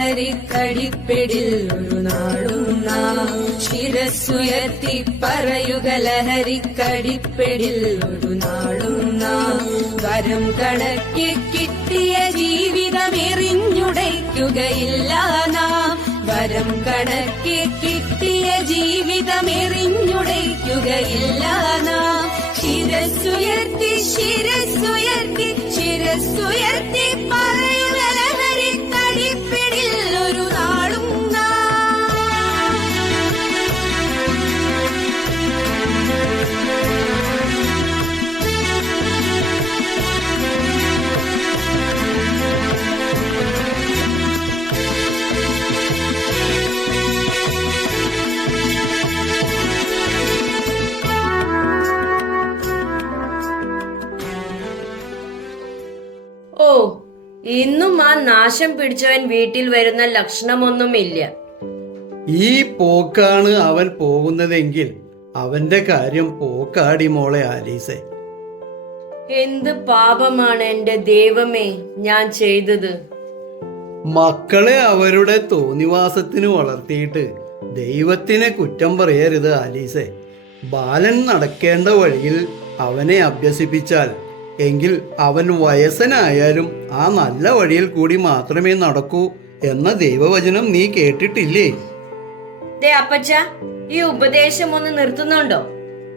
ലഹരിക്കടിപ്പിടിൽ ഒരു നാളും നാം ശിരസ്സുയർത്തി പറയുക ലഹരിക്കടിപ്പിടിൽ ഒരു നാളും നാം വരം കണക്കി കിട്ടിയ ജീവിതം എറിഞ്ഞുടയ്ക്കുകയില്ല നാം വരം കണക്കി കിട്ടിയ ജീവിതം എറിഞ്ഞുടയ്ക്കുകയില്ല നാം ശിരസ്സുയർത്തി ശിരസ്സുയർത്തി ശിരസ്സുയർത്തി പറയുക ലഹരിക്കടിപ്പിടിൽ ഒരു നാളും ഓ, ഇന്നും ആ നാശം പിടിച്ചവൻ വീട്ടിൽ വരുന്ന ലക്ഷണമൊന്നുമില്ല. ഈ പോക്കാണ് അവൻ പോകുന്നതെങ്കിൽ അവന്റെ കാര്യം പോക്കാടി മോളെ ആലീസെ. എന്ത് പാപമാണ് എന്റെ ദൈവമേ ഞാൻ ചെയ്തത്. മക്കളെ അവരുടെ തോന്നിവാസത്തിന് വളർത്തിയിട്ട് ദൈവത്തിനെ കുറ്റം പറയരുത് ആലീസെ. ബാലൻ നടക്കേണ്ട വഴിയിൽ അവനെ അഭ്യസിപ്പിച്ചാൽ എങ്കിൽ അവൻ വയസ്സനായാലും ആ നല്ല വഴിയിൽ കൂടി മാത്രമേ നടക്കൂ എന്ന ദൈവവചനം നീ കേട്ടിട്ടില്ലേ? അപ്പച്ച, ഈ ഉപദേശം ഒന്ന് നിർത്തുന്നുണ്ടോ?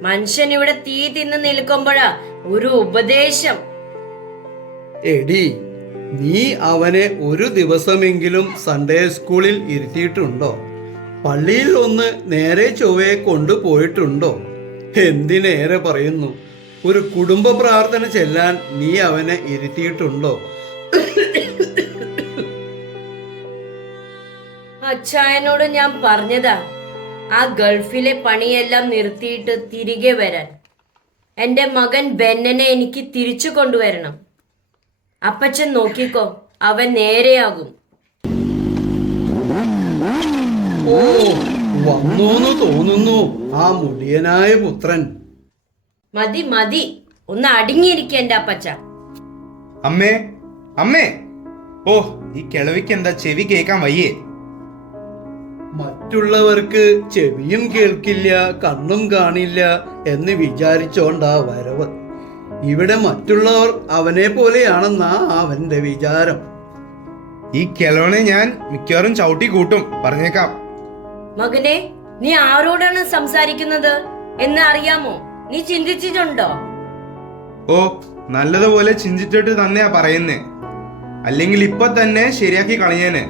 മനുഷ്യൻ ഇവിടെ തീ തിന്ന് നിൽക്കുമ്പോഴാ ഒരു ഉപദേശം. എടി, നീ അവനെ ഒരു ദിവസമെങ്കിലും സൺഡേ സ്കൂളിൽ ഇരുത്തിയിട്ടുണ്ടോ? പള്ളിയിൽ ഒന്ന് നേരെ ചൊവ്വയെ കൊണ്ടുപോയിട്ടുണ്ടോ? എന്തിനേറെ പറയുന്നു, ഒരു കുടുംബ പ്രാർത്ഥന ചെല്ലാൻ നീ അവനെ ഇരുത്തിയിട്ടുണ്ടോ? അച്ചായനോട് ഞാൻ പറഞ്ഞതാ ആ ഗൾഫിലെ പണിയെല്ലാം നിർത്തിയിട്ട് തിരികെ വരാൻ. എന്റെ മകൻ ബെന്നനെ എനിക്ക് തിരിച്ചു കൊണ്ടുവരണം. അപ്പച്ചൻ നോക്കിക്കോ, അവൻ നേരെയാകും. ഓ, വന്നൂന്ന് തോന്നുന്നു ആ മുടിയനായ പുത്രൻ. മതി മതി, ഒന്ന് അടങ്ങിയിരിക്കുക എന്റെ അപ്പച്ച. അമ്മേ, അമ്മേ! ഓ, ഈ കിളവിക്ക് എന്താ ചെവി കേൾക്കാൻ വയ്യേ? മറ്റുള്ളവർക്ക് ചെവിയും കേൾക്കില്ല കണ്ണും കാണില്ല എന്ന് വിചാരിച്ചോണ്ടാ വരവ്. ഇവിടെ മറ്റുള്ളവർ അവനെ പോലെയാണെന്നാ അവന്റെ വിചാരം. ഈ കിളവനെ ഞാൻ മിക്കവാറും ചവിട്ടി കൂട്ടും, പറഞ്ഞേക്കാം. മകനെ, നീ ആരോടാണ് സംസാരിക്കുന്നത് എന്ന് അറിയാമോ? നീ ചിന്തിച്ചിട്ടുണ്ടോ? ഓ, നല്ലതുപോലെ ചിന്തിച്ചിട്ട് തന്നെയാ പറയുന്നേ, അല്ലെങ്കിൽ ഇപ്പൊ തന്നെ ശരിയാക്കി കളഞ്ഞേനെ.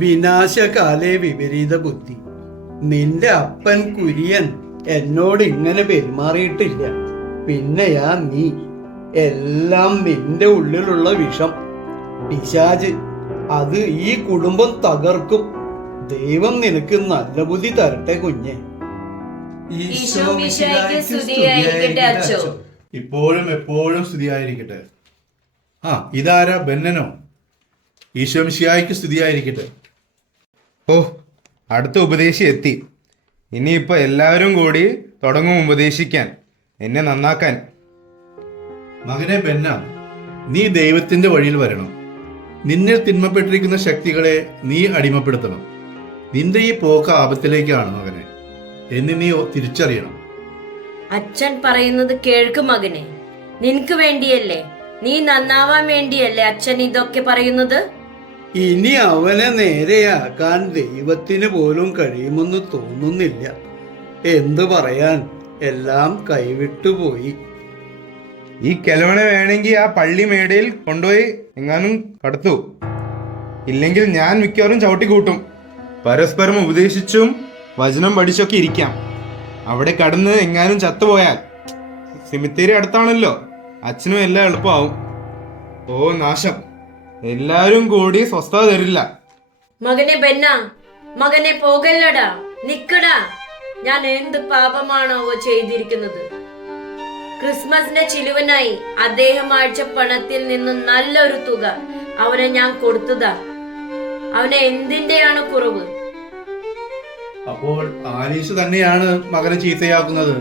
വിനാശകാലേ വിപരീത ബുദ്ധി. നിന്റെ അപ്പൻ കുര്യൻ എന്നോട് ഇങ്ങനെ പെരുമാറിയിട്ടില്ല, പിന്നെയാ നീ. എല്ലാം നിന്റെ ഉള്ളിലുള്ള വിഷം, പിശാച്. അത് ഈ കുടുംബം തകർക്കും. ദൈവം നിനക്ക് നല്ല ബുദ്ധി തരട്ടെ കുഞ്ഞെ. ഇപ്പോഴും എപ്പോഴും സ്തുതിയായിരിക്കട്ടെ. ആ, ഇതാരാ? ബെന്നനോ? ഈശോ മിശിഹായ്ക്ക് സ്തുതിയായിരിക്കട്ടെ. ഓ, അടുത്ത ഉപദേശി എത്തി. ഇനിയിപ്പോ എല്ലാവരും കൂടി തുടങ്ങും ഉപദേശിക്കാൻ, എന്നെ നന്നാക്കാൻ. മകനെ ബെന്ന, നീ ദൈവത്തിന്റെ വഴിയിൽ വരണം. നിന്നിൽ തിന്മപ്പെട്ടിരിക്കുന്ന ശക്തികളെ നീ അടിമപ്പെടുത്തണം. നിന്റെ ഈ പോക്ക് ആപത്തിലേക്കാണ് മകനെ എന്ന് നീ തിരിച്ചറിയണം. അച്ഛൻ പറയുന്നത് കേൾക്ക് മകനെ. നിനക്ക് വേണ്ടിയല്ലേ, നീ നന്നാവാൻ വേണ്ടിയല്ലേ അച്ഛൻ ഇതൊക്കെ പറയുന്നത്. ഇനി അവനെ നേരെയാക്കാൻ ദൈവത്തിന് പോലും കഴിയുമെന്ന് തോന്നുന്നില്ല. എന്തു പറയാൻ, എല്ലാം കൈവിട്ടുപോയി. ഈ കിളവനെ വേണമെങ്കിൽ ആ പള്ളി മേടയിൽ കൊണ്ടുപോയി എങ്ങാനും കടത്തു, ഇല്ലെങ്കിൽ ഞാൻ മിക്കവാറും ചവിട്ടി കൂട്ടും. പരസ്പരം ഉപദേശിച്ചും വചനം പഠിച്ചൊക്കെ ഇരിക്കാം. അവിടെ കടന്ന് എങ്ങാനും ചത്തുപോയാൽ സെമിത്തേരി അടുത്താണല്ലോ, അച്ഛനും എല്ലാം എളുപ്പമാവും. ഓ നാശം, എല്ലാരും കൂടി സ്വസ്ഥത തരില്ല. മകനെ ബെന്ന, മകനെ പോകല്ലടാ, നിക്കടാ. ഞാൻ എന്ത് പാപമാണോ ചെയ്തിരിക്കുന്നത്. ക്രിസ്മസിന്റെ ചിലുവനായി അദ്ദേഹം അയച്ച പണത്തിൽ നിന്ന് നല്ലൊരു തുക അവനെ ഞാൻ കൊടുത്തതാ. അവനെ എന്തിന്റെയാണ് കുറവ്? അപ്പോൾ ആലീസ് തന്നെയാണ് മകനെ ചീത്തയാക്കുന്നത്.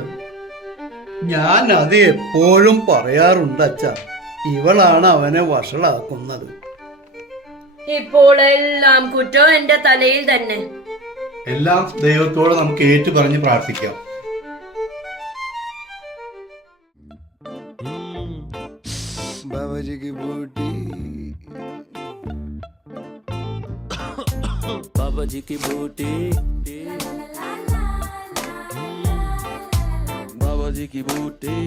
ഞാൻ അത് എപ്പോഴും പറയാറുണ്ട് അച്ഛ. ഇവളാണ് അവനെ വഷളാക്കുന്നത്. ഇപ്പോൾ എല്ലാം കുറ്റം എന്റെ തലയിൽ തന്നെ. എല്ലാം ദൈവത്തോട് നമുക്ക് ഏറ്റു പറഞ്ഞ് പ്രാർത്ഥിക്കാം. बाबाजी की बूटी बाबाजी की बूटी बाबाजी की बूटी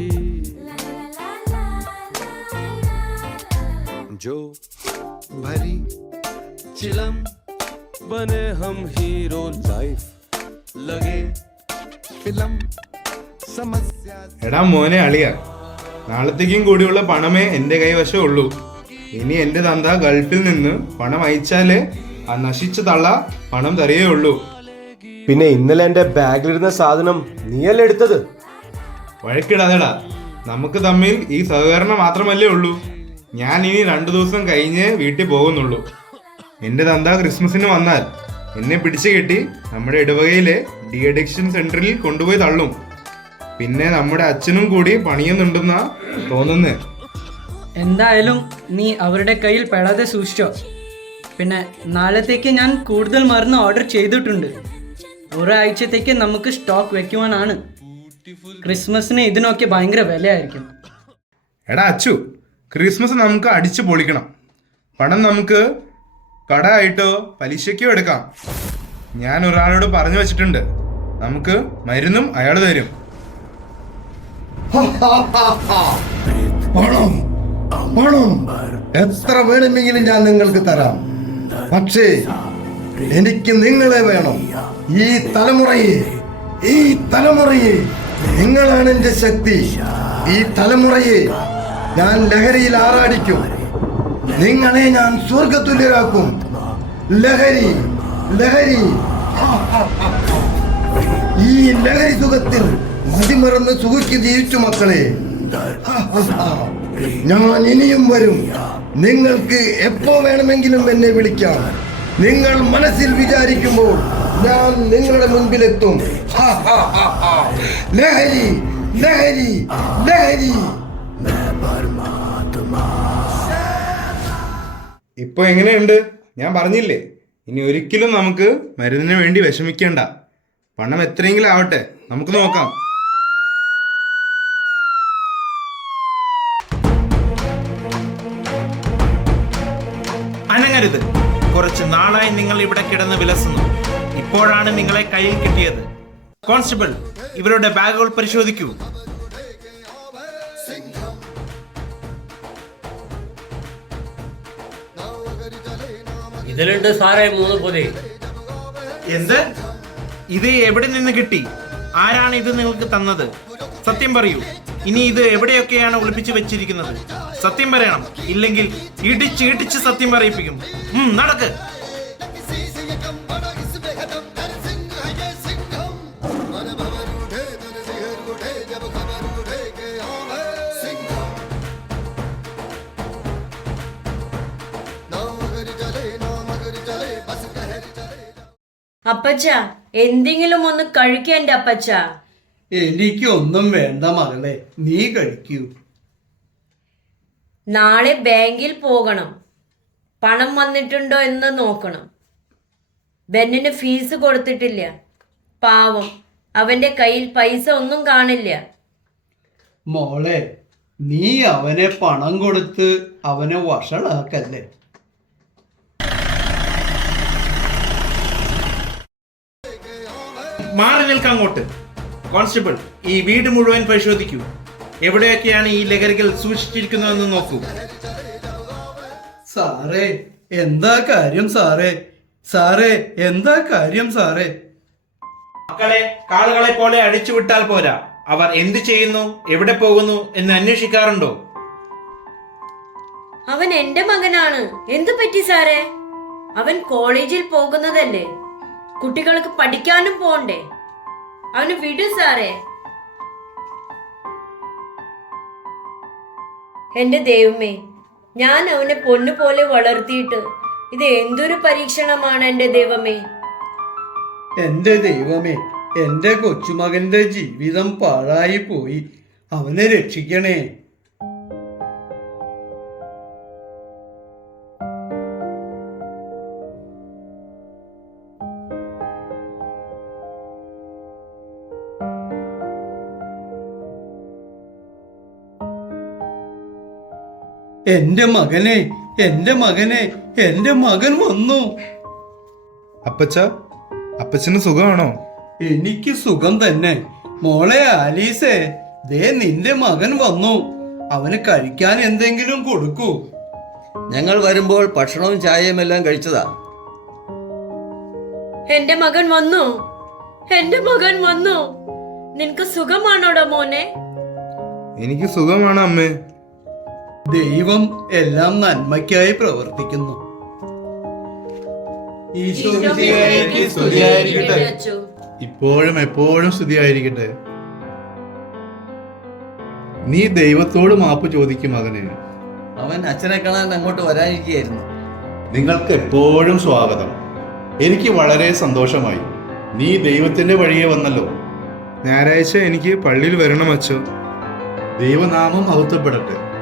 जो भरी चिलम बने हम हीरो लाइफ लगे फिल्म समस्या. എടാ മോനെ അളിയ, നാളത്തേക്കും കൂടിയുള്ള പണമേ എന്റെ കൈവശം ഉള്ളൂ. ഇനി എന്റെ തന്ത ഗൾഫിൽ നിന്ന് പണം അയച്ചാലേ ആ നശിച്ച തള്ള പണം തരികയേ ഉള്ളൂ. പിന്നെ ഇന്നലെ എന്റെ ബാഗിലിരുന്ന സാധനം നീയല്ലേ എടുത്തത്? വഴക്കിടാതെടാ, നമുക്ക് തമ്മിൽ ഈ സഹകരണം മാത്രമല്ലേ ഉള്ളൂ. ഞാൻ ഇനി 2 ദിവസം കഴിഞ്ഞേ വീട്ടിൽ പോകുന്നുള്ളൂ. എന്റെ തന്ത ക്രിസ്മസിന് വന്നാൽ എന്നെ പിടിച്ചു കെട്ടി നമ്മുടെ ഇടവകയിലെ ഡി അഡിക്ഷൻ സെന്ററിൽ കൊണ്ടുപോയി തള്ളും. പിന്നെ നമ്മുടെ അച്ഛനും കൂടി പണിയുന്നുണ്ടെന്നാ തോന്നുന്നേ. എന്തായാലും നീ അവരുടെ കയ്യിൽ പെടാതെ സൂക്ഷിച്ചോ. പിന്നെ നാളത്തേക്ക് ഞാൻ കൂടുതൽ മരുന്ന് ഓർഡർ ചെയ്തിട്ടുണ്ട്. ഒരാഴ്ചത്തേക്ക് നമുക്ക് സ്റ്റോക്ക് വെക്കുവാനാണ്. ക്രിസ്മസിന് ഇതിനൊക്കെ ഭയങ്കര വിലയായിരിക്കും. എടാ അച്ചു, ക്രിസ്മസ് നമുക്ക് അടിച്ചു പൊളിക്കണം. പണം നമുക്ക് കട ആയിട്ടോ പലിശയ്ക്കോ എടുക്കാം. ഞാൻ ഒരാളോട് പറഞ്ഞു വെച്ചിട്ടുണ്ട്, നമുക്ക് മരുന്നും അയാൾ തരും. പണം പണം എത്ര വേണമെങ്കിലും ഞാൻ നിങ്ങൾക്ക് തരാം. പക്ഷേ എനിക്ക് നിങ്ങളെ വേണം. ഈ തലമുറയെ നിങ്ങളാണ് എന്റെ ശക്തി. ഈ തലമുറയെ ഞാൻ ലഹരിയിൽ ആറാടിക്കും. നിങ്ങളെ ഞാൻ സ്വർഗതുല്യരാക്കും. ലഹരി ലഹരി ഈ ലഹരി സുഖത്തിൽ മതിമറന്ന് സുഖിക്ക് ജീവിച്ചു മക്കളെ. ഞാൻ ഇനിയും വരും. നിങ്ങൾക്ക് എപ്പോ വേണമെങ്കിലും എന്നെ വിളിക്കാം. നിങ്ങൾ മനസ്സിൽ വിചാരിക്കുമ്പോൾ ഞാൻ നിങ്ങളുടെ മുൻപിലെത്തും. ലഹരി ലഹരി ലഹരി. ഇപ്പൊ എങ്ങനെയുണ്ട്? ഞാൻ പറഞ്ഞില്ലേ, ഇനി ഒരിക്കലും നമുക്ക് മരുന്നിന് വേണ്ടി വിഷമിക്കേണ്ട. പണം എത്രയെങ്കിലും ആവട്ടെ, നമുക്ക് നോക്കാം. അനങ്ങരുത്. കുറച്ച് നാളായി നിങ്ങൾ ഇവിടെ കിടന്ന് വിലസുന്നു. ഇപ്പോഴാണ് നിങ്ങളെ കയ്യിൽ കിട്ടിയത്. കോൺസ്റ്റബിൾ, ഇവരുടെ ബാഗുകൾ പരിശോധിക്കൂ. ഇതിലുണ്ട് സാറേ 3 പൊതി. എന്ത്? ഇത് എവിടെ നിന്ന് കിട്ടി? ആരാണ് ഇത് നിങ്ങൾക്ക് തന്നത്? സത്യം പറയൂ. ഇനി ഇത് എവിടെയൊക്കെയാണ് ഒളിപ്പിച്ചു വെച്ചിരിക്കുന്നത്? സത്യം പറയണം, ഇല്ലെങ്കിൽ ഇടിച്ച് സത്യം പറയിപ്പിക്കും. നടക്ക്. അപ്പച്ച, എന്തെങ്കിലും ഒന്ന് കഴിക്കാൻ എന്റെ അപ്പച്ച. എനിക്കൊന്നും വേണ്ട മകളെ, നീ കഴിക്കൂ. നാളെ ബാങ്കിൽ പോകണം. പണം വന്നിട്ടുണ്ടോ എന്ന് നോക്കണം. ബെന്നിന് ഫീസ് കൊടുത്തിട്ടില്ല. പാവം, അവന്റെ കയ്യിൽ പൈസ ഒന്നും കാണില്ല. മോളെ, നീ അവനെ പണം കൊടുത്ത് അവനെ വഷളാക്കല്ലേ. മാറി നിൽക്കങ്ങോട്ട്. കോൺസ്റ്റബിൾ, ഈ വീട് മുഴുവൻ പരിശോധിക്കൂ. എവിടെയൊക്കെയാണ് ഈ ലഹരികൾ സൂക്ഷിച്ചിരിക്കുന്നതെന്ന് നോക്കൂ. സാറേ, എന്താ കാര്യം സാറേ? സാറേ, എന്താ കാര്യം സാറേ? മക്കളെ കാളുകളെ പോലെ അടിച്ചുവിട്ടാൽ പോരാ. അവർ എന്ത് ചെയ്യുന്നു, എവിടെ പോകുന്നു എന്ന് അന്വേഷിക്കാറുണ്ടോ? അവൻ എന്റെ മകനാണ്. എന്തു പറ്റി സാറേ? അവൻ കോളേജിൽ പോകുന്നതല്ലേ. കുട്ടികൾക്ക് പഠിക്കാനും പോണ്ടേ. അവന് വിടൂ സാറേ. എന്റെ ദൈവമേ, ഞാൻ അവനെ പൊന്നുപോലെ വളർത്തിയിട്ട് ഇത് എന്തൊരു പരീക്ഷണമാണ് എന്റെ ദൈവമേ. എന്റെ ദൈവമേ, എന്റെ കൊച്ചുമകന്റെ ജീവിതം പാഴായി പോയി. അവനെ രക്ഷിക്കണേ. എന്റെ മകനെ, എന്റെ മകനെ, എന്റെ മകൻ വന്നു. അപ്പച്ച, അപ്പച്ചന് സുഖമാണോ? എനിക്ക് സുഖം തന്നെ. മോളെ ആലീസേ, ദേ നിന്റെ മകൻ വന്നു. അവന് കഴിക്കാൻ എന്തെങ്കിലും കൊടുക്കൂ. ഞങ്ങൾ വരുമ്പോൾ ഭക്ഷണവും ചായയും എല്ലാം കഴിച്ചതാ. എന്റെ മകൻ വന്നു, എന്റെ മകൻ വന്നു. നിനക്ക് സുഖമാണോടാ മോനെ? എനിക്ക് സുഖമാണ് അമ്മേ. ദൈവം എല്ലാം നന്മയ്ക്കായി പ്രവർത്തിക്കുന്നു. ഈശോമിശിഹായ്ക്ക് സ്തുതിയായിരിക്കട്ടെ. അച്ചോ. ഇപ്പോഴും എപ്പോഴും സ്തുതിയായിരിക്കട്ടെ. നീ ദൈവത്തോട് മാപ്പ് ചോദിക്കും മകനെ. അവൻ അച്ഛനെ കാണാൻ അങ്ങോട്ട് വരാനിരിക്കുകയായിരുന്നു. നിങ്ങൾക്ക് എപ്പോഴും സ്വാഗതം. എനിക്ക് വളരെ സന്തോഷമായി. നീ ദൈവത്തിന്റെ വഴിയെ വന്നല്ലോ. ഞായറാഴ്ച എനിക്ക് പള്ളിയിൽ വരണം അച്ഛോ. ദൈവനാമം മഹത്വപ്പെടട്ടെ.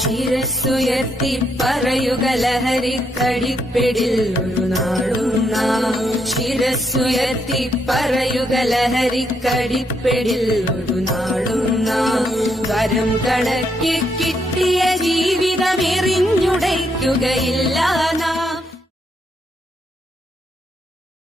ശിരസ്സുയർത്തി പറയുക ലഹരിക്കടിപ്പിടിൽ ഒരു നാളും നാം. ശിരസ്സുയർത്തി പറയുക ലഹരിക്കടിപ്പിടിൽ ഒരു നാളും നാം. വരം കണക്കി കിട്ടിയ ജീവിതം എറിഞ്ഞുടയ്ക്കുകയില്ല നാം.